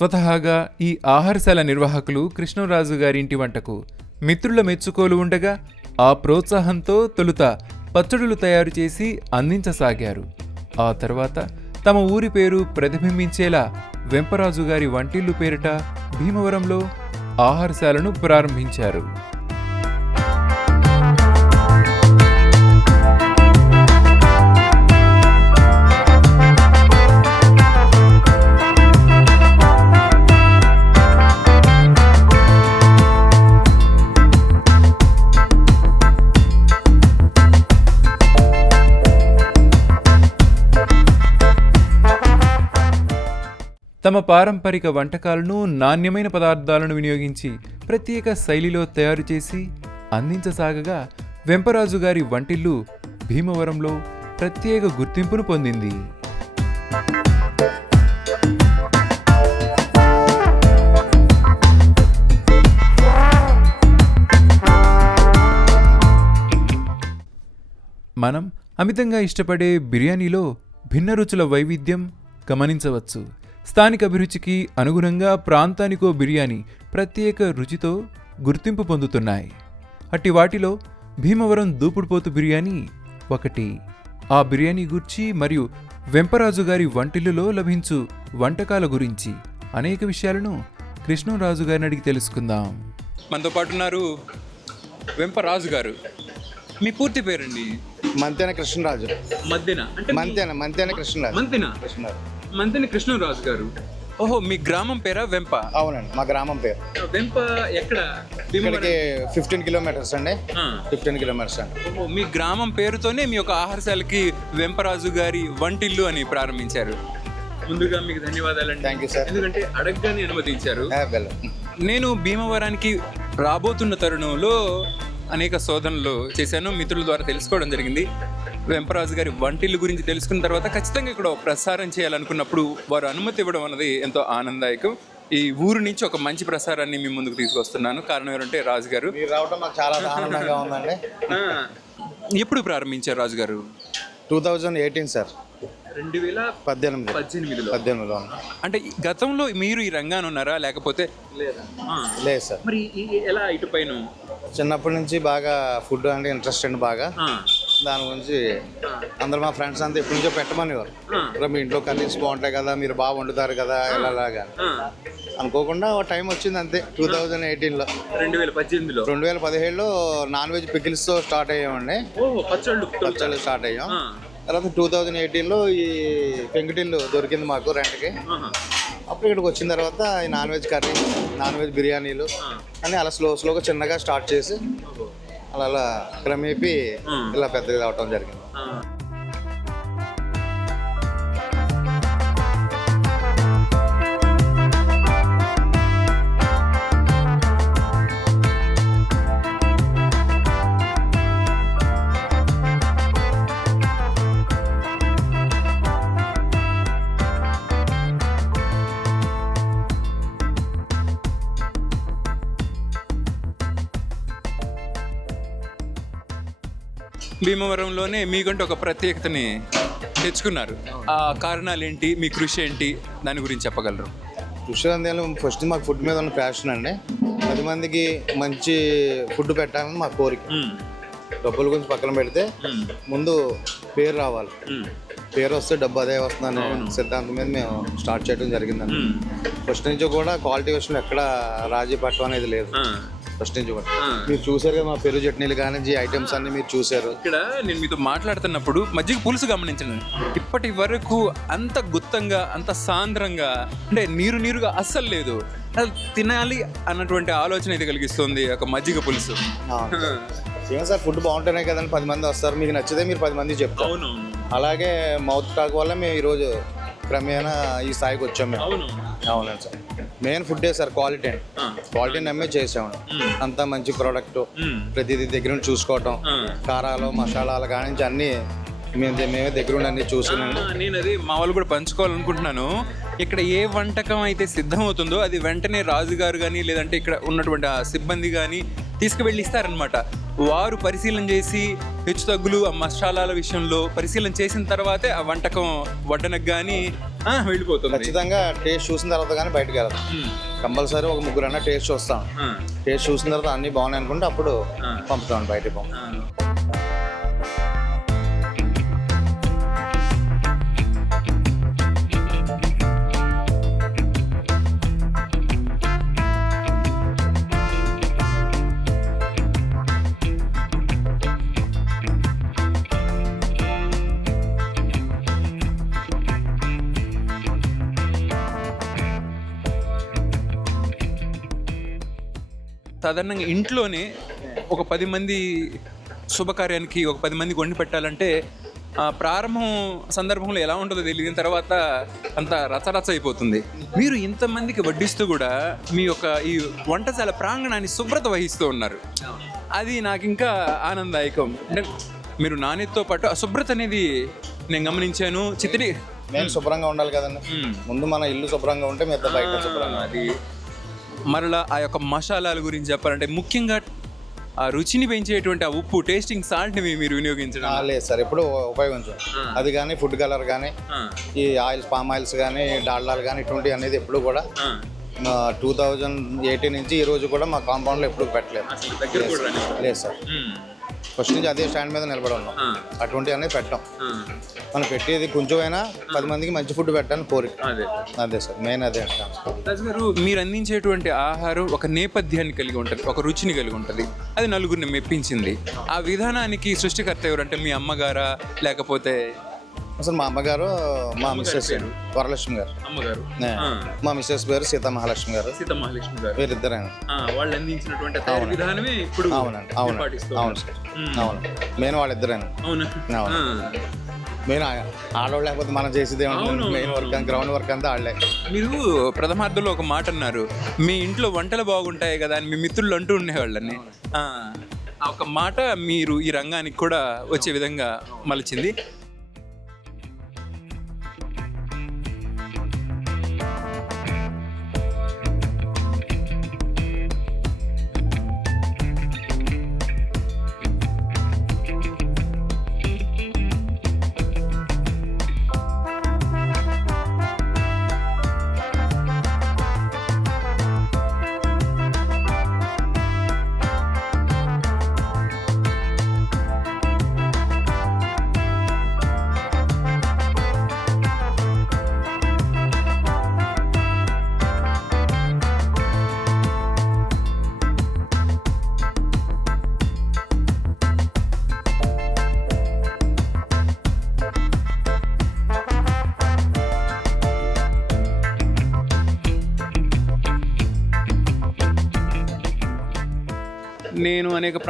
స్వతహాగా ఈ ఆహారశాల నిర్వాహకులు కృష్ణరాజు గారి ఇంటి వంటకు మిత్రుల మెచ్చుకోలు ఉండగా ఆ ప్రోత్సాహంతో తొలుత పచ్చడులు తయారు చేసి అందించసాగారు. ఆ తర్వాత తమ ఊరి పేరు ప్రతిబింబించేలా వెంపరాజు గారి వంటిల్లు పేరిట భీమవరంలో ఆహారశాలను ప్రారంభించారు. తమ పారంపరిక వంటకాలను నాణ్యమైన పదార్థాలను వినియోగించి ప్రత్యేక శైలిలో తయారు చేసి అందించసాగగా వెంపరాజు గారి వంటిల్లు భీమవరంలో ప్రత్యేక గుర్తింపును పొందింది. మనం అమితంగా ఇష్టపడే బిర్యానీలో భిన్న రుచుల వైవిధ్యం గమనించవచ్చు. స్థానిక అభిరుచికి అనుగుణంగా ప్రాంతానికో బిర్యానీ ప్రత్యేక రుచితో గుర్తింపు పొందుతున్నాయి. అట్టి వాటిలో భీమవరం దూపుడుపోతు బిర్యానీ ఒకటి. ఆ బిర్యానీ గురించి మరియు వెంపరాజు గారి వంటిల్లులో లభించు వంటకాల గురించి అనేక విషయాలను కృష్ణరాజు గారిని అడిగి తెలుసుకుందాం. మనతో పాటు ఉన్నారు వెంపరాజు గారు. మీ పూర్తి పేరండి? మంతేన కృష్ణరాజు. మధ్యన అంటే మంతేన మంతేన కృష్ణరాజు. మంతెన? కృష్ణరాజు. మంతెన కృష్ణరాజు గారు. ఓహో మీ గ్రామం పేరా వెంప? అవునండి మా గ్రామం పేరు. వెంప ఎక్కడ? ఇక్కడికి ఫిఫ్టీన్ కిలోమీటర్స్ అండి. ఫిఫ్టీన్ కిలోమీటర్స్ అండి. ఓహో, మీ గ్రామం పేరుతోనే మీ యొక్క ఆహారశాలకి వెంపరాజు గారి వంటిల్లు అని ప్రారంభించారు. ముందుగా మీకు ధన్యవాదాలండి. థ్యాంక్ యూ సార్ ఎందుకంటే అడగగానే అనుమతించారు. వెల్ నేను భీమవరానికి రాబోతున్న తరుణంలో అనేక శోధనలు చేశాను మిత్రుల ద్వారా తెలుసుకోవడం జరిగింది. వెంపరాజు గారి వంటిల్లు గురించి తెలుసుకున్న తర్వాత ఖచ్చితంగా ఇక్కడ ఒక ప్రసారం చేయాలనుకున్నప్పుడు వారు అనుమతి ఇవ్వడం అన్నది ఎంతో ఆనందదాయకం. ఈ ఊరు నుంచి ఒక మంచి ప్రసారాన్ని మీ ముందుకు తీసుకొస్తున్నాను. కారణం ఏంటంటే రాజు గారు. రావడం చాలా ఆనందంగా ఉందండి. ఆ, ఎప్పుడు ప్రారంభించారు రాజు గారు? Two thousand eighteen sir. రెండు వేల పద్దెనిమిది. పద్దెనిమిదిలో. పద్దెనిమిదిలో. అంటే ఈ గతంలో మీరు ఈ రంగాన ఉన్నారా? లేకపోతే లేదా? లేదు సార్. మరి ఎలా ఇటు పైన చిన్నప్పటి నుంచి బాగా ఫుడ్ అంటే ఇంట్రెస్ట్ అండి బాగా. దాని గురించి అందరు మా ఫ్రెండ్స్ అంతా ఎప్పటి నుంచో పెట్టమనేవారు. "రా, మీ ఇంట్లో కర్రీస్ బాగుంటాయి కదా మీరు బాగా వండుతారు కదా ఇలాగా అనుకోకుండా ఒక టైం వచ్చింది అంతే టూ థౌజండ్ ఎయిటీన్లో రెండు వేల పద్దెనిమిదిలో. రెండు వేల పదిహేడులో నాన్ వెజ్ పికిల్స్తో స్టార్ట్ అయ్యామండి. పచ్చళ్ళు స్టార్ట్ అయ్యాం. తర్వాత టూ థౌజండ్ ఎయిటీన్లో ఈ పెంకుటిల్లు దొరికింది మాకు రెంట్కి. అప్పుడు ఇక్కడికి వచ్చిన తర్వాత ఈ non veg curry non veg బిర్యానీలు అని అలా స్లో స్లోగా చిన్నగా స్టార్ట్ చేసి అలా అలా క్రమేపీ ఇలా పెద్దగా అవటం జరిగింది. భీమవరంలోనే మీకంటూ ఒక ప్రత్యేకతని తెచ్చుకున్నారు. ఆ కారణాలు ఏంటి మీ కృషి ఏంటి? దాని గురించి చెప్పగలరు. కృష్ణాంధ్యాలు ఫస్ట్ మాకు ఫుడ్ మీద ఉన్న ప్యాషన్ అండి. పది మందికి మంచి ఫుడ్ పెట్టాలని మా కోరిక. డబ్బుల గురించి పక్కన పెడితే ముందు పేరు రావాలి. పేరు వస్తే డబ్బు అదే వస్తుందనే సిద్ధాంతం మీద మేము స్టార్ట్ చేయడం జరిగిందండి. ఫస్ట్ నుంచి కూడా క్వాలిటీ విషయంలో ఎక్కడ రాజీ పట్టడం అనేది లేదు. కూడా మీరు చూసారు కదా మా పెరుగు చట్నీలు కానీ ఈ ఐటమ్స్ అన్ని మీరు చూసారు ఇక్కడ నేను మీతో మాట్లాడుతున్నప్పుడు మజ్జిగ పులుసు గమనించండి. ఇప్పటి వరకు అంత గుత్తంగా అంత సాంద్రంగా అంటే నీరు నీరుగా అస్సలు లేదు. తినాలి అన్నటువంటి ఆలోచన ఇది కలిగిస్తుంది ఒక మజ్జిగ పులుసు. ఏం సార్ ఫుడ్ బాగుంటేనే కదండి పది మంది వస్తారు. మీకు నచ్చితే మీరు పది మంది చెప్తారు. అవును. అలాగే మౌత్ టాక్ వల్ల మేము ఈరోజు క్రమేణా ఈ స్థాయికి వచ్చాం మేము. అవునండి సార్. మెయిన్ ఫుడ్డే సార్ క్వాలిటీ అండి. క్వాలిటీ నమ్మే చేసామండి అంతా మంచి ప్రోడక్ట్ ప్రతిదీ దగ్గర నుండి చూసుకోవటం కారాలు మసాలాలు కానించి అన్నీ మేము మేమే దగ్గర ఉండి అన్ని చూసుకున్నాండి ఆ, నేను అది మా వాళ్ళు కూడా పంచుకోవాలనుకుంటున్నాను. ఇక్కడ ఏ వంటకం అయితే సిద్ధమవుతుందో అది వెంటనే రాజుగారు కానీ లేదంటే ఇక్కడ ఉన్నటువంటి ఆ సిబ్బంది కానీ తీసుకువెళ్ళి ఇస్తారనమాట వారు పరిశీలన చేసి హెచ్చు తగ్గులు ఆ మసాలాల విషయంలో పరిశీలన చేసిన తర్వాతే ఆ వంటకం వడ్డనకు కానీ వెళ్ళిపోతుంది. ఖచ్చితంగా టేస్ట్ చూసిన తర్వాత కానీ బయటకు ఉమ్, కంపల్సరీ ఒక ముగ్గురు అన్న టేస్ట్ చూస్తాం. టేస్ట్ చూసిన తర్వాత అన్ని బాగున్నాయి అనుకుంటే అప్పుడు. పంపుతాం బయటకు పంపుతాం. సాధారణంగా ఇంట్లోనే ఒక పది మంది శుభకార్యానికి ఒక పది మందికి వండి పెట్టాలంటే ఆ ప్రారంభం సందర్భంలో ఎలా ఉంటుందో తెలియని తర్వాత అంత రచరచ అయిపోతుంది. మీరు ఇంతమందికి వడ్డిస్తూ కూడా మీ యొక్క ఈ వంటశాల ప్రాంగణాన్ని శుభ్రత వహిస్తూ ఉన్నారు. అది నాకు ఇంకా ఆనందదాయకం. అంటే మీరు నాణ్యతతో పాటు అశుభ్రత అనేది నేను గమనించాను. చిత్రి నేను శుభ్రంగా ఉండాలి కదండి. ముందు మన ఇల్లు శుభ్రంగా ఉంటే మిగతా బయట శుభ్రంగా అది మరలా ఆ యొక్క మసాలాల గురించి చెప్పాలంటే ముఖ్యంగా ఆ రుచిని పెంచేటువంటి ఆ ఉప్పు టేస్టింగ్ సాల్ట్ని మీరు వినియోగించడం. లేదు సార్ ఎప్పుడు ఉపయోగించు. అది కానీ ఫుడ్ కలర్ కానీ ఈ ఆయిల్స్ పామ్ ఆయిల్స్ కానీ డాల్డాలు కానీ ఇటువంటి అనేది ఎప్పుడు కూడా. టూ థౌజండ్ ఎయిటీన్ నుంచి ఈ రోజు కూడా మా కాంపౌండ్లో ఎప్పుడు పెట్టలేదు. లేదు సార్. ఫస్ట్ నుంచి అదే స్టాండ్ మీద నిలబడి ఉన్నాం. అటువంటి అనేది పెట్టాం. మనం పెట్టేది కొంచెమైనా పది మందికి మంచి ఫుడ్ పెట్టాలని కోరిక. అదే. సార్ మెయిన్ అదే గారు మీరు అందించేటువంటి ఆహారం ఒక నేపథ్యాన్ని కలిగి ఉంటుంది ఒక రుచిని కలిగి ఉంటుంది. అది నలుగురిని మెప్పించింది. ఆ విధానానికి సృష్టికర్త ఎవరంటే మీ అమ్మగారా లేకపోతే అసలు మా అమ్మగారు మా మిస్సెస్ వరలక్ష్మి గారు. అమ్మగారు? మా మిస్సెస్ పేరు సీతా మహాలక్ష్మి గారు. సీత మహాలక్ష్మి గారు. వీరిద్దరైనా ఆ, వాళ్ళు అందించినటువంటి విధానమే ఇప్పుడు అవునండి అవును. అవును. సార్. అవును. మెయిన్ వాళ్ళిద్దరైనా? అవునా? అవును. మెయిన్ ఆడవాళ్ళు లేకపోతే మనం చేసేది మెయిన్ వర్క్ గ్రౌండ్ వర్క్ అంతా ఆడలే మీరు ప్రథమార్థంలో ఒక మాట అన్నారు. మీ ఇంట్లో వంటలు బాగుంటాయి కదా అని మీ మిత్రులు అంటూ ఉండేవాళ్ళని. ఒక మాట మీరు ఈ రంగానికి కూడా వచ్చే విధంగా మలిచింది.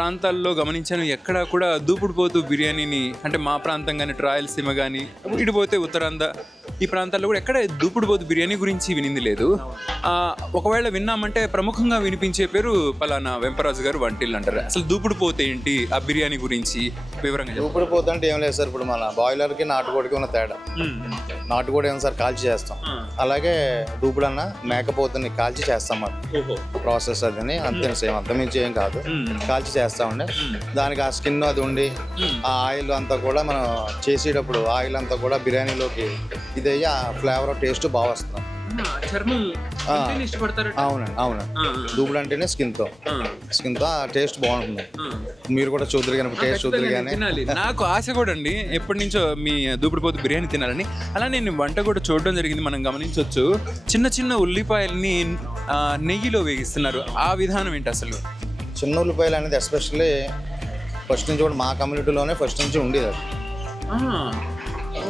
ప్రాంతాల్లో గమనించాను ఎక్కడా కూడా దూపుడు పోతూ బిర్యానీని అంటే మా ప్రాంతం కానీ రాయలసీమ కానీ ఇటు పోతే ఉత్తరాంధ్ర ఈ ప్రాంతాల్లో కూడా ఎక్కడ దూపుడు పోతు బిర్యానీ గురించి వినింది లేదు. ఒకవేళ విన్నామంటే ప్రముఖంగా వినిపించే పేరు పలానా వెంపరాజు గారు వంటిల్లు అంటారు. అసలు దూపుడు పోతే ఏంటి? ఆ బిర్యానీ గురించి వివరంగా చెప్పండి. ఇప్పుడు పోతుంటే ఏం లేదు సార్ ఇప్పుడు మన బాయిలర్కి నాటుకోడికి ఉన్న తేడా. నాటుకోడి ఏమో సార్ కాల్చి చేస్తాం. అలాగే దూపుడన్న మేకపోతుని కాల్చి చేస్తాం ఓహో. ప్రాసెస్ అదని అంతే సేమ్ అంతమించి ఏం కాదు. కాల్చి చేస్తామండి. దానికి ఆ స్కిన్ అది ఉండి ఆ ఆయిల్ అంతా కూడా మనం చేసేటప్పుడు ఆయిల్ అంతా కూడా బిర్యానీలోకి ఇది అయ్యి ఆ ఫ్లేవర్ టేస్ట్ బాగా వస్తుంది. అవునండి అవును. ఆ, దూపుడు అంటేనే స్కిన్తో. ఆ, స్కిన్తో ఆ టేస్ట్ బాగుంటుంది. మీరు కూడా చూద్దరు కానీ టేస్ట్ చూద్దరు కానీ. నాకు ఆశ కూడా అండి ఎప్పటి నుంచో మీ దూపిడిపోతు బిర్యానీ తినాలని. అలా నేను వంట కూడా చూడడం జరిగింది మనం గమనించవచ్చు చిన్న చిన్న ఉల్లిపాయల్ని నెయ్యిలో వేగిస్తున్నారు. ఆ విధానం ఏంటి అసలు? చిన్న ఉల్లిపాయలు అనేది ఎస్పెషల్లీ ఫస్ట్ నుంచి కూడా మా కమ్యూనిటీలోనే ఫస్ట్ నుంచి ఉండేది అది.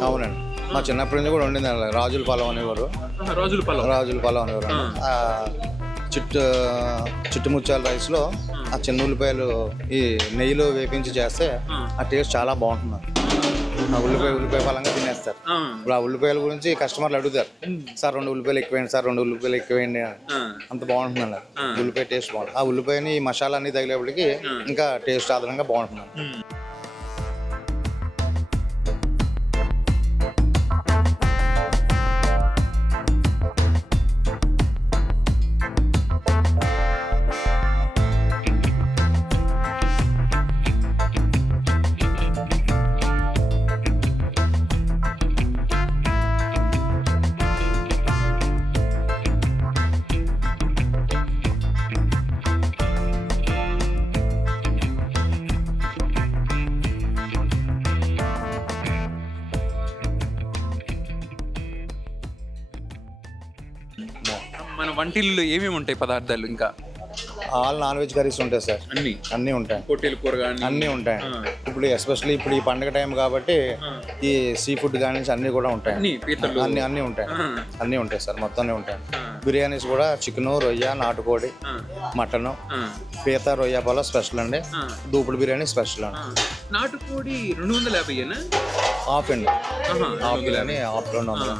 అవునండి. మా చిన్నప్పటి నుంచి కూడా ఉండింది అలా. రాజుల పొలం అనేవారు. రోజుల పలం. రాజుల పొలం అనేవారు. ఆ. చుట్టు చుట్టుముచ్చాల రైస్లో ఆ. చిన్న ఉల్లిపాయలు ఈ నెయ్యిలో వేపించి చేస్తే ఆ. టేస్ట్ చాలా బాగుంటుంది. ఆ ఉల్లిపాయ ఉల్లిపాయ ఫలంగా తినేస్తారు. ఇప్పుడు ఆ ఉల్లిపాయల గురించి కస్టమర్లు అడుగుతారు. సార్ రెండు ఉల్లిపాయలు ఎక్కువేయండి సార్ రెండు ఉల్లిపాయలు ఎక్కువేయండి. అంత బాగుంటుంది అన్నారు. ఉల్లిపాయ టేస్ట్ బాగుంటుంది. ఆ ఉల్లిపాయని ఈ మసాలా అన్ని తగిలేపటికి ఇంకా టేస్ట్ అదనంగా బాగుంటుంది. వంటిల్లో ఏమేమి ఉంటాయి పదార్థాలు ఇంకా? ఆల్ నాన్ వెజ్ కర్రీస్ ఉంటాయి సార్. అన్ని? అన్నీ ఉంటాయి. పొట్టేలు కూర కానీ అన్నీ ఉంటాయి. ఇప్పుడు ఎస్పెషల్లీ ఇప్పుడు ఈ పండగ టైం కాబట్టి ఈ సీ ఫుడ్ కానీ అన్నీ కూడా ఉంటాయి. అన్ని అన్ని ఉంటాయి. అన్నీ ఉంటాయి సార్ మొత్తం ఉంటాయి. బిర్యానీస్ కూడా చికెన్ రొయ్య నాటుకోడి. మటన్. పీత రొయ్య పొల స్పెషల్ అండి. దూపుడు బిర్యానీ స్పెషల్ అండి. నాటుకోడి రెండు వందల యాభైనా హాఫ్ అండి. హాఫ్ బిర్యానీ హాఫ్ రెండు వందలు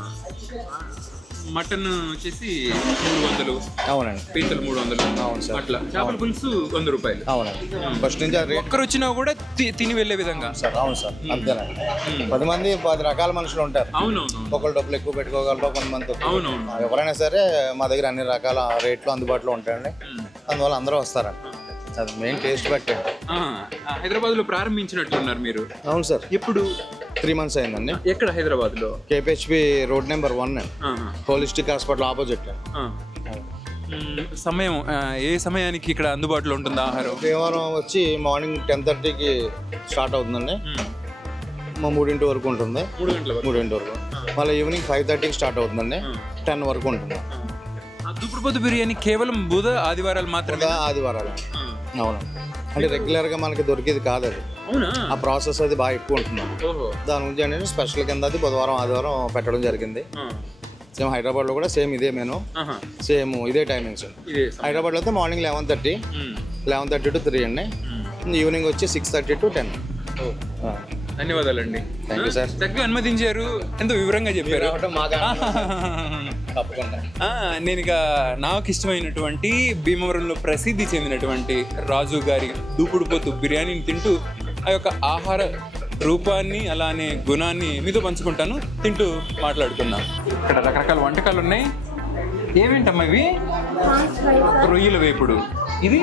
మటన్ వచ్చేసి మూడు వందలు అవునండి. పీతలు మూడు వందలు అవును సార్. అట్లా. చేపల పులుసు వంద రూపాయలు. అవునండి. ఫస్ట్ నుంచి రేట్ ఒక్కరు వచ్చినా కూడా తి- తిని వెళ్ళే విధంగా. సార్ అవును సార్. అంతేనండి. పది మంది పది రకాల మనుషులు ఉంటారు. అవునవును ఒకళ్ళు డబ్బులు ఎక్కువ పెట్టుకోగలరు కొంతమంది తక్కువ. అవునవును. ఎవరైనా సరే మా దగ్గర అన్ని రకాల రేట్లు అందుబాటులో ఉంటాయండి. అందువల్ల అందరూ వస్తారండి. అది మెయిన్ టేస్ట్ బట్టి. హైదరాబాద్లో ప్రారంభించినట్లున్నారు మీరు. అవును సార్. ఎప్పుడు? త్రీ మంత్స్ అయిందండి. ఎక్కడ హైదరాబాద్లో KPHB road number one. Holistic hospital opposite. సమయం ఏ సమయానికి ఇక్కడ అందుబాటులో ఉంటుంది ఆహారం? భీమవరం వచ్చి మార్నింగ్ టెన్ థర్టీకి స్టార్ట్ అవుతుందండి. మా మూడింటి వరకు ఉంటుంది. మూడింటి వరకు. మళ్ళీ ఈవినింగ్ ఫైవ్ థర్టీకి స్టార్ట్ అవుతుందండి. టెన్ వరకు ఉంటుంది. ఆ దుప్పుడు పొద్దు బిర్యానీ కేవలం బుధ ఆదివారాలు మాత్రమే ఆదివారాలు. అవును. అంటే రెగ్యులర్గా మనకి దొరికేది కాదు అది ఆ ప్రాసెస్ అది బాగా ఎక్కువ ఉంటుంది దాని గురించి ఏంటంటే స్పెషల్ కింద అది బుధవారం ఆదివారం పెట్టడం జరిగింది. సేమ్ హైదరాబాద్లో కూడా సేమ్ ఇదే మెను. సేమ్ ఇదే టైమింగ్స్ ఇదే హైదరాబాద్లో అయితే morning eleven thirty. Eleven thirty to three అండి. ఈవినింగ్ వచ్చి సిక్స్ థర్టీ టు టెన్. ధన్యవాదాలండి. థ్యాంక్ యూ సార్ చక్కగా అనుమతించారు. ఎంతో వివరంగా చెప్పారు. నేను ఇక నాకు ఇష్టమైనటువంటి భీమవరంలో ప్రసిద్ధి చెందినటువంటి రాజు గారి దూపుడు పోతు బిర్యానీని తింటూ ఆ యొక్క ఆహార రూపాన్ని అలానే గుణాన్ని మీతో పంచుకుంటాను తింటూ మాట్లాడుకుందాం. ఇక్కడ రకరకాల వంటకాలు ఉన్నాయి ఏమేంటమ్మా ఇవి రొయ్యల వేపుడు. ఇది?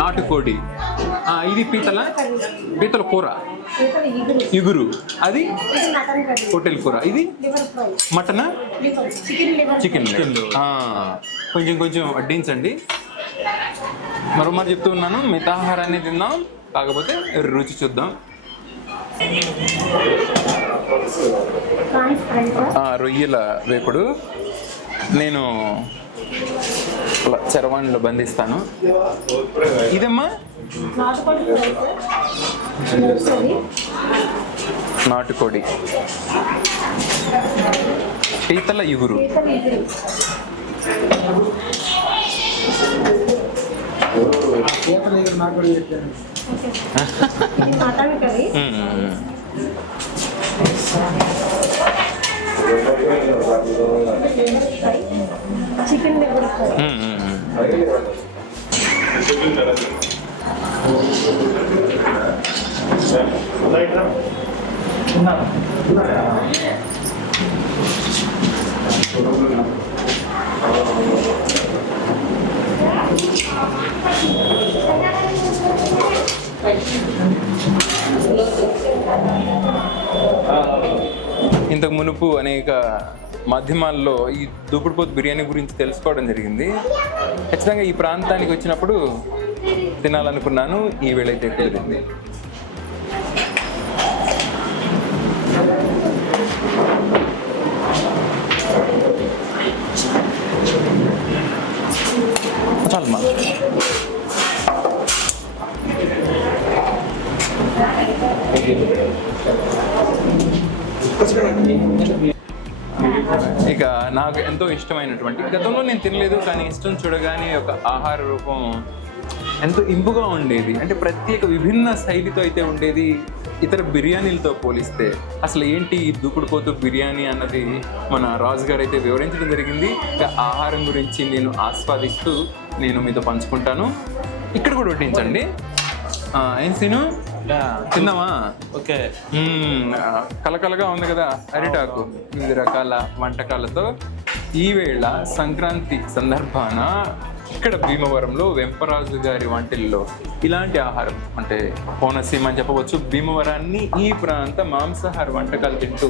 నాటుకోడి. ఇది పీతల? పీతల కూర. ఇగురు. అది? హోటల్ కూర. ఇది? మటనా? చికెన్ కొంచెం కొంచెం వడ్డించండి. మరో మరి చెప్తూ ఉన్నాను మిగతా ఆహారాన్ని తిందాం కాకపోతే రుచి చూద్దాం. రొయ్యల వేపుడు. నేను ఇలా చరవాణిలో బంధిస్తాను. ఇదమ్మా? నాటుకోడి. పీతల ఇగురు. చికెన్ లివర్ ఫ్రై మ్మ్, మ్మ్, మ్మ్. ఇంతకు మునుపు అనేక మాధ్యమాల్లో ఈ దూపుడుపోతు బిర్యానీ గురించి తెలుసుకోవడం జరిగింది. ఖచ్చితంగా ఈ ప్రాంతానికి వచ్చినప్పుడు తినాలనుకున్నాను. ఈ వేళైతే కుదిరింది. చాలమ్మా. ఇక నాకు ఎంతో ఇష్టమైనటువంటి గతంలో నేను తినలేదు కానీ ఇష్టం చూడగానే ఒక ఆహార రూపం ఎంతో ఇంపుగా ఉండేది. అంటే ప్రత్యేక విభిన్న శైలితో అయితే ఉండేది. ఇతర బిర్యానీలతో పోలిస్తే అసలు ఏంటి ఈ దూకుడుపోతూ బిర్యానీ అన్నది మన రాజు గారు అయితే వివరించడం జరిగింది. ఆహారం గురించి నేను ఆస్వాదిస్తూ నేను మీతో పంచుకుంటాను. ఇక్కడ కూడా వడ్డించండి. ఏం సీను? తిందామా ఓకే. కలకలగా ఉంది కదా అరిటాకు. వివిధ రకాల వంటకాలతో ఈ వేళ సంక్రాంతి సందర్భాన ఇక్కడ భీమవరంలో వెంపరాజు గారి వంటిల్లో ఇలాంటి ఆహారం అంటే కోనసీమ అని చెప్పవచ్చు భీమవరాన్ని ఈ ప్రాంత మాంసాహార వంటకాలు తింటూ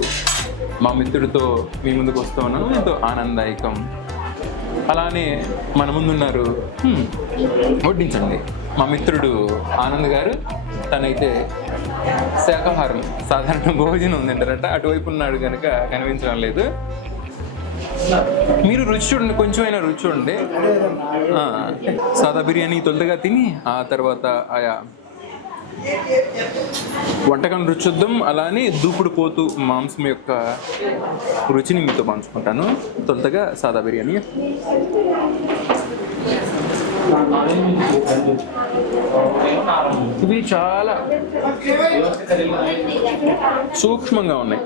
మా మిత్రుడితో మీ ముందుకు వస్తూ ఉన్నాను ఎంతో ఆనందదాయకం అలానే మన ముందున్నారు. వడ్డించండి. మా మిత్రుడు ఆనంద్ గారు. తనైతే శాకాహారం సాధారణ భోజనం తింటారట. అటువైపు ఉన్నాడు కనుక కనిపించడం లేదు. మీరు రుచి చూడండి కొంచెం అయినా రుచి చూడండి. సాదా బిర్యానీ తొలుతగా తిని ఆ తర్వాత ఆయా వంటకం రుచి చూద్దాం. అలానే దూపుడు పోతూ మాంసం యొక్క రుచిని మీతో పంచుకుంటాను. తొలుతగా సాదా బిర్యానీ. ఇవి చాలా సూక్ష్మంగా ఉన్నాయి.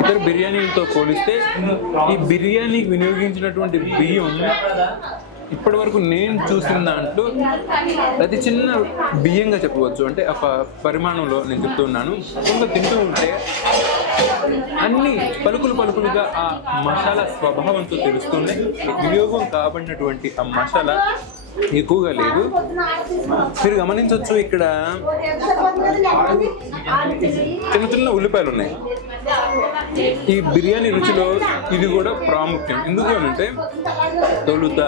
ఇతర బిర్యానీలతో పోలిస్తే ఈ బిర్యానీకి వినియోగించినటువంటి బియ్యం ఇప్పటి వరకు నేను చూసిన దాంట్లో అతి చిన్న బియ్యంగా చెప్పవచ్చు. అంటే ఒక పరిమాణంలో నేను చెప్తున్నాను. ఇంకా తింటూ ఉంటే అన్ని పలుకులు పలుకులుగా ఆ మసాలా స్వభావంతో తెలుస్తుంది. వినియోగం కాబడినటువంటి ఆ మసాలా ఎక్కువగా లేదు. మీరు గమనించవచ్చు ఇక్కడ చిన్న చిన్న ఉల్లిపాయలు ఉన్నాయి. ఈ బిర్యానీ రుచిలో ఇది కూడా ప్రాముఖ్యం. ఎందుకు అని అంటే తొలుత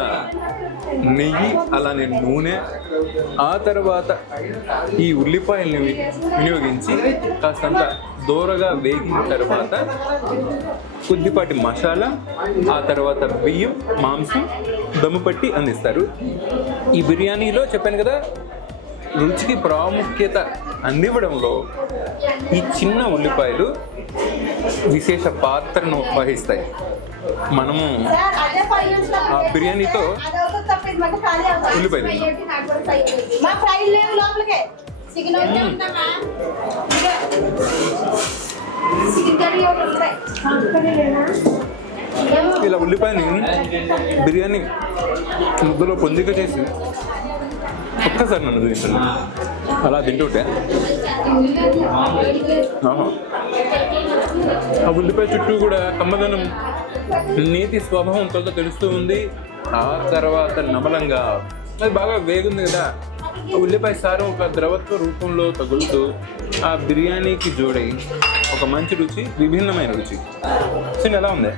నెయ్యి అలానే నూనె ఆ తర్వాత ఈ ఉల్లిపాయల్ని వినియోగించి కాస్తంత దూరగా వేగిన తర్వాత కొద్దిపాటి మసాలా ఆ తర్వాత బియ్యం మాంసం దమ్ము పట్టి అందిస్తారు. ఈ బిర్యానీలో చెప్పాను కదా రుచికి ప్రాముఖ్యత అందివ్వడంలో ఈ చిన్న ఉల్లిపాయలు విశేష పాత్రను వహిస్తాయి. మనము ఆ బిర్యానీతో ఉల్లిపాయ తిన్నాం. మా ఫ్రై లేవు లోపలికే. చికెన్ ఇలా ఉల్లిపాయని బిర్యానీ ముద్దలో పొందిక చేసి ఒక్కసారి నన్ను తింటాను అలా తింటుంటే? ఆ ఉల్లిపాయ చుట్టూ కూడా కమ్మదనం నీతి స్వభావం స్వభావంతో తెలుస్తూ ఉంది. ఆ తర్వాత నమలంగా. అది బాగా వేగుంది కదా. ఆ ఉల్లిపాయ సారం ఒక ద్రవత్వ రూపంలో తగులుతూ ఆ బిర్యానీకి జోడై ఒక మంచి రుచి విభిన్నమైన రుచి. సిన్ ఎలా ఉంది?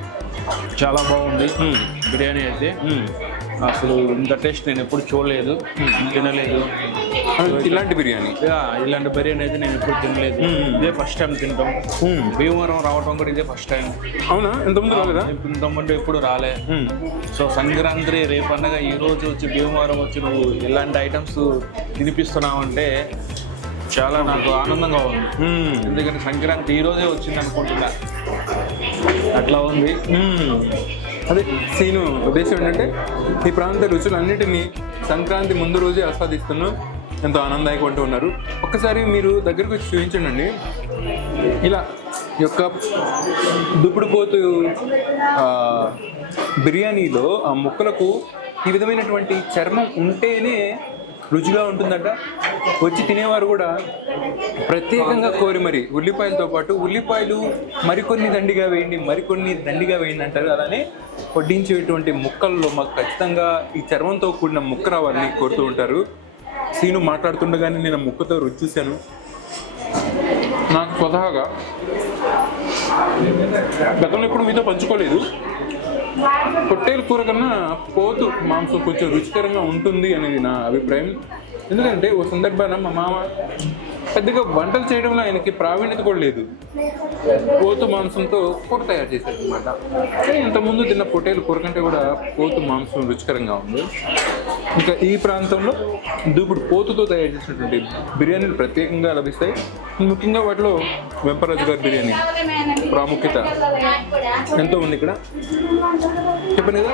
చాలా బాగుంది. బిర్యానీ అయితే. అసలు ఇంత టేస్ట్ నేను ఎప్పుడు చూడలేదు. తినలేదు. ఇలాంటి బిర్యానీ. ఇలాంటి బిర్యానీ అయితే నేను ఎప్పుడు తినలేదు. ఇదే ఫస్ట్ టైం తింటాం. భీమవరం రావడం కూడా ఇదే ఫస్ట్ టైం అవునా? ఎంతమంది రాలేదా? ఇంతకుముందు ఎప్పుడు రాలే. సో సంక్రాంతి రేపు పండగ ఈ రోజు వచ్చి భీమవరం వచ్చి నువ్వు ఇలాంటి ఐటమ్స్ తినిపిస్తున్నావు అంటే చాలా నాకు ఆనందంగా ఉంది. ఎందుకంటే సంక్రాంతి ఈ రోజే వచ్చింది అనుకుంటున్నా అట్లా ఉంది. అదే సీను ఉద్దేశం ఏంటంటే ఈ ప్రాంత రుచులన్నిటినీ సంక్రాంతి ముందు రోజే ఆస్వాదిస్తున్నాం ఎంతో ఆనందాయకంటూ ఉన్నారు. ఒక్కసారి మీరు దగ్గరకు వచ్చి చూపించండి ఇలా యొక్క దుప్పుడుపోతు బిర్యానీలో ఆ ముక్కలకు ఈ విధమైనటువంటి చర్మం ఉంటేనే రుచిగా ఉంటుందట. వచ్చి తినేవారు కూడా ప్రత్యేకంగా కోరి మరి ఉల్లిపాయలతో పాటు ఉల్లిపాయలు మరికొన్ని దండిగా వేయండి మరికొన్ని దండిగా వేయండి అంటారు. అలానే వడ్డించేటువంటి ముక్కల్లో మాకు ఖచ్చితంగా ఈ చర్మంతో కూడిన ముక్క రావాలని కోరుతూ ఉంటారు. సీను మాట్లాడుతుండగానే నేను ముక్కతో రుచి చూశాను. నాకు స్వతహాగా గతంలో ఎప్పుడు మీతో పంచుకోలేదు. పొట్టేలు కూర కన్నా పోతు మాంసం కొంచెం రుచికరంగా ఉంటుంది అనేది నా అభిప్రాయం. ఎందుకంటే ఓ సందర్భాన మా మామ పెద్దగా వంటలు చేయడంలో ఆయనకి ప్రావీణ్యత కూడా లేదు. పోతు మాంసంతో కూర తయారు చేశారు అనమాట ఇంతకుముందు తిన్న పొట్టేలు కూర కంటే కూడా పోతు మాంసం రుచికరంగా ఉంది. ఇంకా ఈ ప్రాంతంలో దూకుడు పోతుతో తయారు చేసినటువంటి బిర్యానీలు ప్రత్యేకంగా లభిస్తాయి. ముఖ్యంగా వాటిలో వెంపరాజు గారి బిర్యానీ ప్రాముఖ్యత ఎంతో ఉంది ఇక్కడ. చెప్పండి కదా.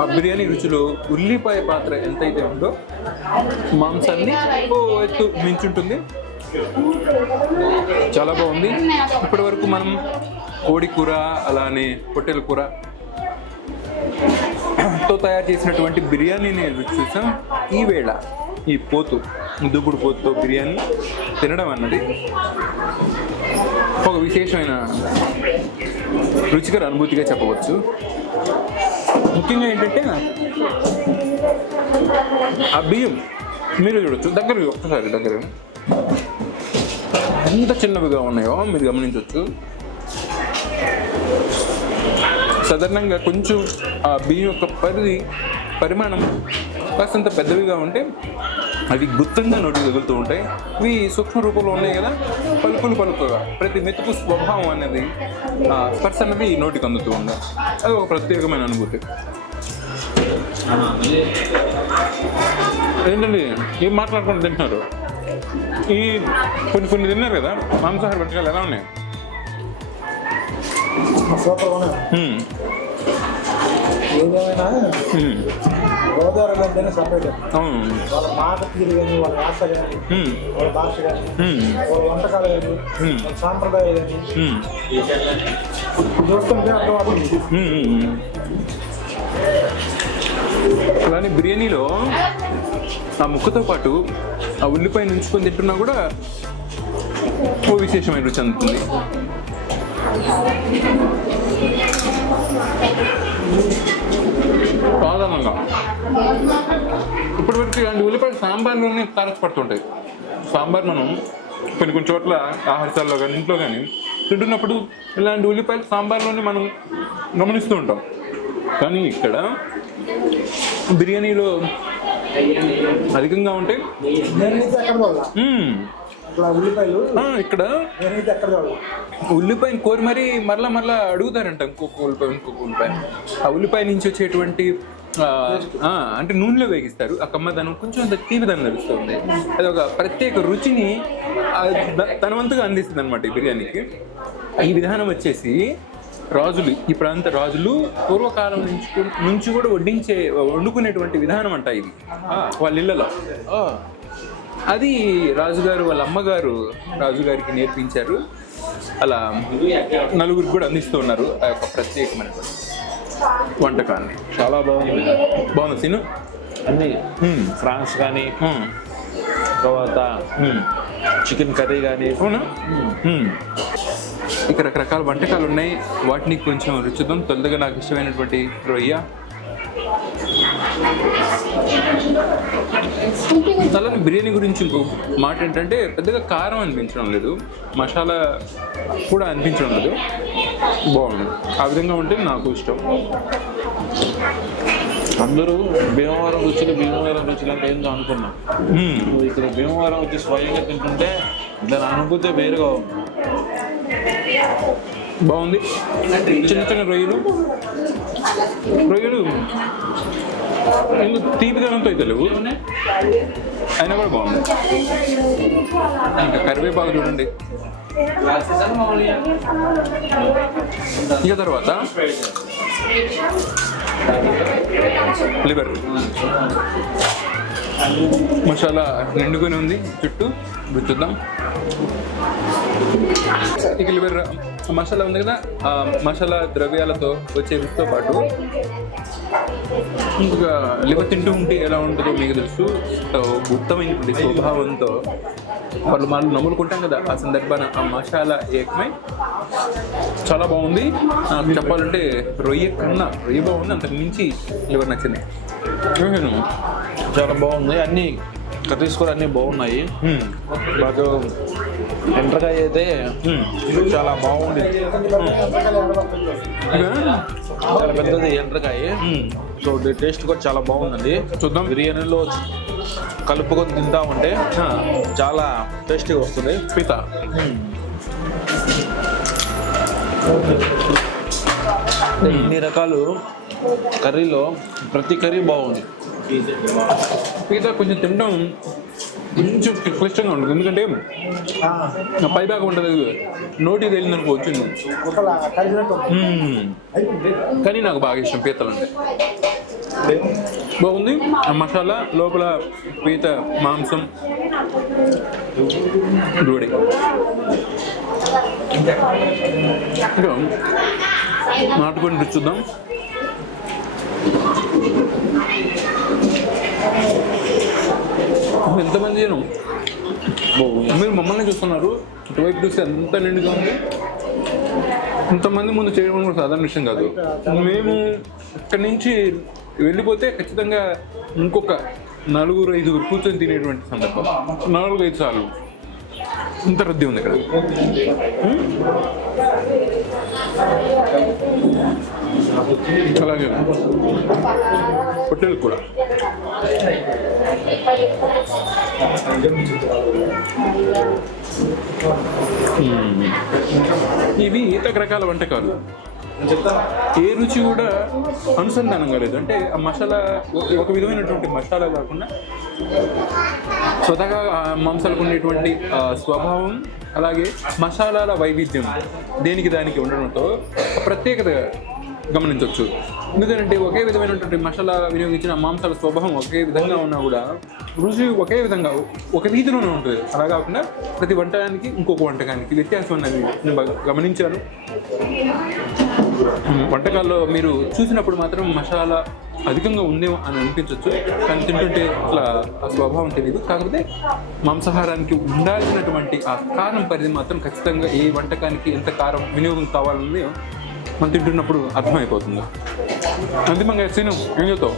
ఆ బిర్యానీ రుచిలో ఉల్లిపాయ పాత్ర ఎంతైతే ఉందో మాంసాన్ని ఓ ఎత్తు మించుంటుంది. చాలా బాగుంది. ఇప్పటి వరకు మనం కోడి కూర అలానే పొట్టెల కూర తో తయారు చేసినటువంటి బిర్యానీని రుచి చూసాం? ఈ వేళ ఈ పోతు దుబ్బుడు పోతుతో బిర్యానీ తినడం అన్నది ఒక విశేషమైన రుచికర అనుభూతిగా చెప్పవచ్చు. ముఖ్యంగా ఏంటంటే ఆ బియ్యం మీరు చూడొచ్చు. దగ్గర ఒక్కసారి దగ్గర ఎంత చిన్నవిగా ఉన్నాయో మీరు గమనించవచ్చు సాధారణంగా కొంచెం ఆ బియ్యం యొక్క పరిధి పరిమాణం కాస్తంత పెద్దవిగా ఉంటే అవి గుత్తంగా నోటికి తగులుతూ ఉంటాయి. ఇవి సూక్ష్మ రూపంలో ఉన్నాయి కదా పలుకులు పలుకుగా. ప్రతి మెతుకు స్వభావం అనేది ఆ, స్పర్శ అనేది నోటికి అందుతూ ఉంది అది ఒక ప్రత్యేకమైన అనుభూతి. ఏంటండి ఏం మాట్లాడుకుంటూ తింటున్నారు? ఈ కొన్ని కొన్ని తిన్నారు కదా మాంసాహార వంటకాలు ఎలా ఉన్నాయి? సూపర్. ఏదేమైనా. గోదావరి సపరేట్ వాళ్ళ మాట తీరు కానీ వాళ్ళ కానీ. వాళ్ళ భాష కానీ మ్మ్. వాళ్ళ వంటకాలు కానీ. వాళ్ళ సాంప్రదాయాలు కానీ మ్మ్. చూస్తుంటే అర్థమవుతుంది మ్మ్. అలానే బిర్యానీలో ఆ ముక్కతో పాటు ఆ ఉల్లిపాయ నుంచుకొని తింటున్నా కూడా ఓ విశేషమైన రుచి అందుతుంది సాధారణంగా ఇలాంటి ఉల్లిపాయ సాంబార్లోనే తారసపడుతుంటాయి. సాంబార్ మనం కొన్ని కొన్ని చోట్ల ఆహారశాలలో కానీ ఇంట్లో కానీ తింటున్నప్పుడు ఇలాంటి ఉల్లిపాయలు సాంబార్లోనే మనం గమనిస్తూ ఉంటాం. కానీ ఇక్కడ బిర్యానీలో అధికంగా ఉంటాయి ఉల్లిపాయలు ఇక్కడ? ఉల్లిపాయని కోరి మరీ మరలా మరలా అడుగుతారంట ఇంకొక ఉల్లిపాయ ఇంకొక ఉల్లిపాయ. ఆ ఉల్లిపాయ నుంచి వచ్చేటువంటి అంటే నూనెలో వేగిస్తారు. ఆ కమ్మదనం కొంచెం అంత తీపిదనం తెలుస్తుంది అది ఒక ప్రత్యేక రుచిని తన వంతుగా అందిస్తుంది అనమాట ఈ బిర్యానీకి. ఈ విధానం వచ్చేసి రాజులు ఈ ప్రాంత రాజులు పూర్వకాలం నుంచి నుంచి కూడా వడ్డించే వండుకునేటువంటి విధానం అంట ఇది. వాళ్ళ ఇళ్ళలో. ఆ. అది రాజుగారు వాళ్ళ అమ్మగారు రాజుగారికి నేర్పించారు. అలా నలుగురికి కూడా అందిస్తూ ఉన్నారు. ఆ యొక్క ప్రత్యేకమైనటువంటి వంటకాన్ని. చాలా బాగుంది. బాగుంది సీను? అన్ని. ఫ్రాన్స్ కానీ. తర్వాత. చికెన్ కర్రీ కానీ అవునా. ఇక రకరకాల వంటకాలు ఉన్నాయి. వాటిని కొంచెం రుచిద్దాం. తొందరగా నాకు ఇష్టమైనటువంటి రొయ్య. అలానే బిర్యానీ గురించి ఇంకో మాట ఏంటంటే పెద్దగా కారం అనిపించడం లేదు. మసాలా కూడా అనిపించడం లేదు. బాగుంది. ఆ విధంగా ఉంటే నాకు ఇష్టం. అందరూ భీమవరం రుచులు భీమవరం రుచులు అంటే ఏందో అనుకున్నాం. ఇక్కడ భీమవరం వచ్చి స్వయంగా తింటుంటే దాని అనుభూతి వేరుగా ఉంది. బాగుంది. చిన్న చిన్న రొయ్యలు. రొయ్యలు. ఎందుకు తీపిదనంతో అయితే లేవు. అయినా కూడా బాగుంది. ఇంకా కరివేపాకు చూడండి. ఇక తర్వాత లివర్. మసాలా నిండుకొని ఉంది. చుట్టూ. రుచుద్దాం ఇక లివర్ మసాలా ఉంది కదా ఆ మసాలా ద్రవ్యాలతో వచ్చే రుచితో పాటు ఇంకా లివర్ తింటూ ఉంటే ఎలా ఉంటుందో మీకు తెలుసు. సో ఉత్తమైనటువంటి స్వభావంతో వాళ్ళు మనం నమ్ములుకుంటాం కదా ఆ సందర్భాన ఆ మసాలా ఏకమై చాలా బాగుంది. చెప్పాలంటే రొయ్య కన్నా రొయ్య బాగుంది అంతకు మించి లివర్ నచ్చింది. చాలా బాగుంది. అన్ని కర్రీస్ కూడా అన్ని బాగున్నాయి. మ్మ్. ఎంటర్కాయ అయితే. చాలా బాగుంది. చాలా పెద్దది ఎంటర్కాయ మ్మ్. సో టేస్ట్ కూడా చాలా బాగుందండి. చూద్దాం. బిర్యానీలో కలుపుకొని తింటా ఉంటే చాలా టేస్టీగా వస్తుంది. పీత. ఇన్ని రకాలు కర్రీలో ప్రతి కర్రీ బాగుంది. పీత కొంచెం తినడం కొంచెం క్లిష్టంగా ఉంటుంది. ఎందుకంటే పై బ్యాగ్ ఉంటుంది. నోటి వచ్చింది. కలిసినట్టు ఉంది. మ్మ్. కానీ నాకు బాగా ఇష్టం పీతలు అంటే. బాగుంది. ఆ మసాలా లోపల పీత మాంసం రోడి. నాటుకొని చూద్దాం ఎంతమంది జనం? మీరు మమ్మల్ని చూస్తున్నారు. ఇటువైపు చూస్తే ఎంత నిండుగా ఉంది? ఇంతమంది ముందు చేయడం కూడా సాధారణ విషయం కాదు. మేము ఇక్కడి నుంచి వెళ్ళిపోతే ఖచ్చితంగా ఇంకొక నలుగురు ఐదుగురు కూర్చొని తినేటువంటి సందర్భం. నాలుగు ఐదు సార్లు ఇంత రద్దీ ఉంది ఇక్కడ. అలాగే పొట్టెలు కూడా ఇవి రకరకాల వంటకాలు. ఏ రుచి కూడా అనుసంధానం కాలేదు అంటే ఆ మసాలా ఒక- విధమైనటువంటి మసాలా కాకుండా స్వతహాగా మాంసాలకు ఉండేటువంటి స్వభావం అలాగే మసాలాల వైవిధ్యం దేనికి దానికి ఉండడంతో ప్రత్యేకత గమనించవచ్చు. ఎందుకంటే ఒకే విధమైనటువంటి మసాలా వినియోగించిన మాంసాల స్వభావం ఒకే విధంగా ఉన్నా కూడా రుచి ఒకే విధంగా ఒక రీతిలోనే ఉంటుంది. అలా కాకుండా ప్రతి వంటకానికి ఇంకొక వంటకానికి వ్యత్యాసం అన్నది నేను బాగా గమనించాను. వంటకాల్లో మీరు చూసినప్పుడు మాత్రం మసాలా అధికంగా ఉందేమో అని అనిపించవచ్చు కానీ తింటుంటే అట్లా ఆ స్వభావం తెలియదు. కాకపోతే మాంసాహారానికి ఉండాల్సినటువంటి ఆ కారం పరిధి మాత్రం ఖచ్చితంగా ఏ వంటకానికి ఎంత కారం వినియోగం కావాలన్నది మనం తింటున్నప్పుడు అర్థమైపోతుంది? అంతిమంగా సీను ఏం చెప్తావు?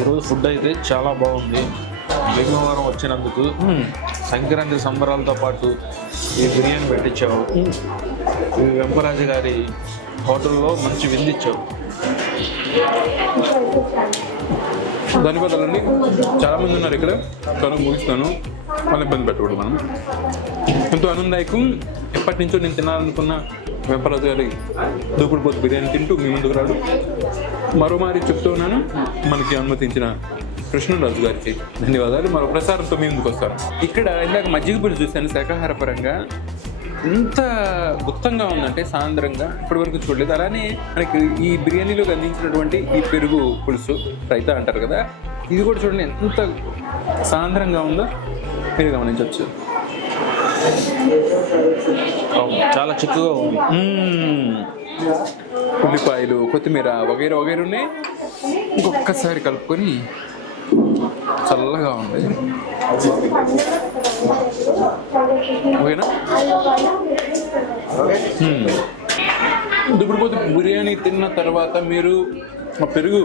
ఈరోజు ఫుడ్ అయితే చాలా బాగుంది. భీమవరం వచ్చినందుకు సంక్రాంతి సంబరాలతో పాటు ఈ బిర్యానీ పెట్టించావు. ఈ వెంపరాజు గారి హోటల్లో మంచి విందిచ్చావు. ధన్యవాదాలండి చాలా మంది ఉన్నారు ఇక్కడ. తను ముగిస్తాను. వాళ్ళని ఇబ్బంది పెట్టకూడదు మనం. ఎంతో ఆనందదాయకం ఎప్పటి నుంచో నేను తినాలనుకున్న వెంపరాజు గారి దూకుడు పోతు బిర్యానీ తింటూ మీ ముందుకు రాడు. మరోమారి చెప్తూ ఉన్నాను మనకి అనుమతించిన కృష్ణరాజు గారికి ధన్యవాదాలు. మరో ప్రసారంతో మీ ముందుకు వస్తారు ఇక్కడ ఇందాక మజ్జిగ పులుసు చూశాను శాకాహార పరంగా. ఎంత గుప్తంగా ఉందంటే సాంద్రంగా ఇప్పటివరకు చూడలేదు. అలానే మనకి ఈ బిర్యానీలో అందించినటువంటి ఈ పెరుగు పులుసు రైతా అంటారు కదా ఇది కూడా చూడండి ఎంత సాంద్రంగా ఉందో మీరు గమనించవచ్చు. చాలా చిక్కుగా ఉంది. ఉల్లిపాయలు కొత్తిమీర వగైరా వగైరా ఉన్నాయి. ఇంకొకసారి కలుపుకొని చల్లగా ఉంది. ఓకేనా? మ్మ్. బిర్యానీ తిన్న తర్వాత మీరు పెరుగు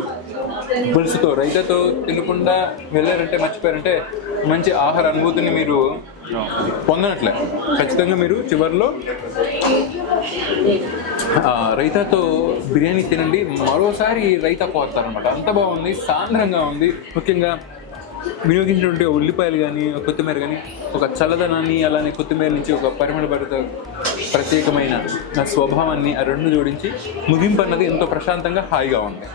పులుసుతో రైతాతో తినకుండా వెళ్ళారంటే మర్చిపోయారంటే మంచి ఆహార అనుభూతిని మీరు పొందనట్లే. ఖచ్చితంగా మీరు చివరిలో రైతాతో బిర్యానీ తినండి. మరోసారి రైతా పోతారనమాట అంత బాగుంది సాంద్రంగా ఉంది. ముఖ్యంగా వినియోగించినటువంటి ఉల్లిపాయలు కానీ కొత్తిమీర కానీ ఒక చల్లదనాన్ని అలానే కొత్తిమీర నుంచి ఒక పరిమళ భరిత ప్రత్యేకమైన ఆ స్వభావాన్ని ఆ రెండు జోడించి ముగింపు అన్నది ఎంతో ప్రశాంతంగా హాయిగా ఉంది.